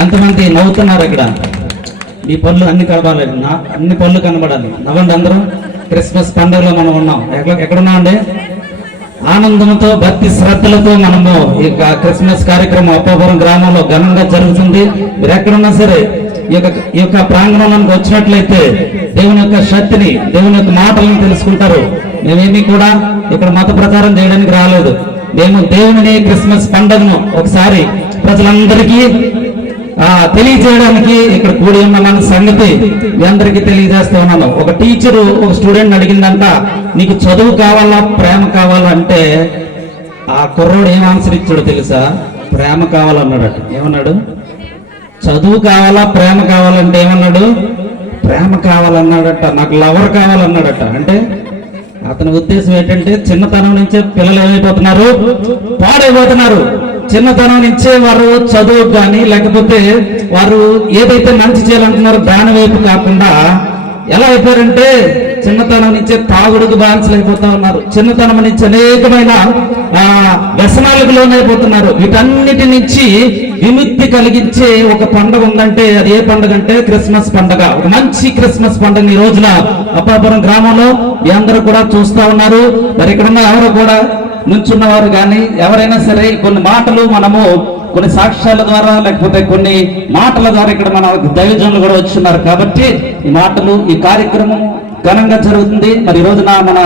ఎంతమంది నవ్వుతున్నారు ఇక్కడ. మీ పళ్ళు అన్ని కనబడాలి నా అన్ని పళ్ళు కనబడాలి. నవ్వండి అందరూ. క్రిస్మస్ పండుగలో మనం ఉన్నాం. ఎక్కడ ఎక్కడున్నాం ఆనందంతో భక్తి శ్రద్ధలతో మనము ఈ యొక్క క్రిస్మస్ కార్యక్రమం అప్పాపురం గ్రామంలో ఘనంగా జరుగుతుంది. మీరు ఎక్కడున్నా సరే ఈ యొక్క ఈ యొక్క ప్రాంగణంలోకి వచ్చినట్లయితే దేవుని యొక్క శక్తిని దేవుని యొక్క మాటలను తెలుసుకుంటారు. మేమేమీ కూడా ఇక్కడ మత ప్రచారం చేయడానికి రాలేదు. మేము దేవుని క్రిస్మస్ పండుగను ఒకసారి ప్రజలందరికీ తెలియజేయడానికి ఇక్కడ కూడి ఉన్న మన సంగతి మీ అందరికీ తెలియజేస్తూ ఉన్నాను. ఒక టీచరు ఒక స్టూడెంట్ అడిగిందంట నీకు చదువు కావాలా ప్రేమ కావాలా? అంటే ఆ కుర్రోడు ఏం ఆన్సర్ ఇచ్చాడో తెలుసా? ప్రేమ కావాలన్నాడట. ఏమన్నాడు? చదువు కావాలా ప్రేమ కావాలంటే ఏమన్నాడు? ప్రేమ కావాలన్నాడట నాకు లవర్ కావాలన్నాడట. అంటే అతని ఉద్దేశం ఏంటంటే చిన్నతనం నుంచే పిల్లలు ఏమైపోతున్నారు? పాడైపోతున్నారు. చిన్నతనం నుంచే వారు చదువు కానీ లేకపోతే వారు ఏదైతే మంచి చేయాలనుకున్నారో దాని వైపు కాకుండా ఎలా అయిపోయారంటే చిన్నతనం నుంచే తాగుడుకు బాన్సలు అయిపోతా ఉన్నారు. చిన్నతనం నుంచి అనేకమైన ఆ వ్యసనాలకు లోనైపోతున్నారు. వీటన్నిటి నుంచి విముక్తి కలిగించే ఒక పండుగ ఉందంటే అది ఏ పండుగ అంటే క్రిస్మస్ పండుగ. ఒక మంచి క్రిస్మస్ పండుగ ఈ రోజున అప్పాపురం గ్రామంలో మీ అందరూ కూడా చూస్తా ఉన్నారు. మరి ఇక్కడ ఉన్న ఎవరు కూడా నుంచున్నవారు కానీ ఎవరైనా సరే కొన్ని మాటలు మనము కొన్ని సాక్ష్యాల ద్వారా లేకపోతే కొన్ని మాటల ద్వారా ఇక్కడ మన దైవజనులు కూడా వచ్చిన్నారు. కాబట్టి ఈ మాటలు ఈ కార్యక్రమం ఘనంగా జరుగుతుంది. మరి ఈ రోజున మన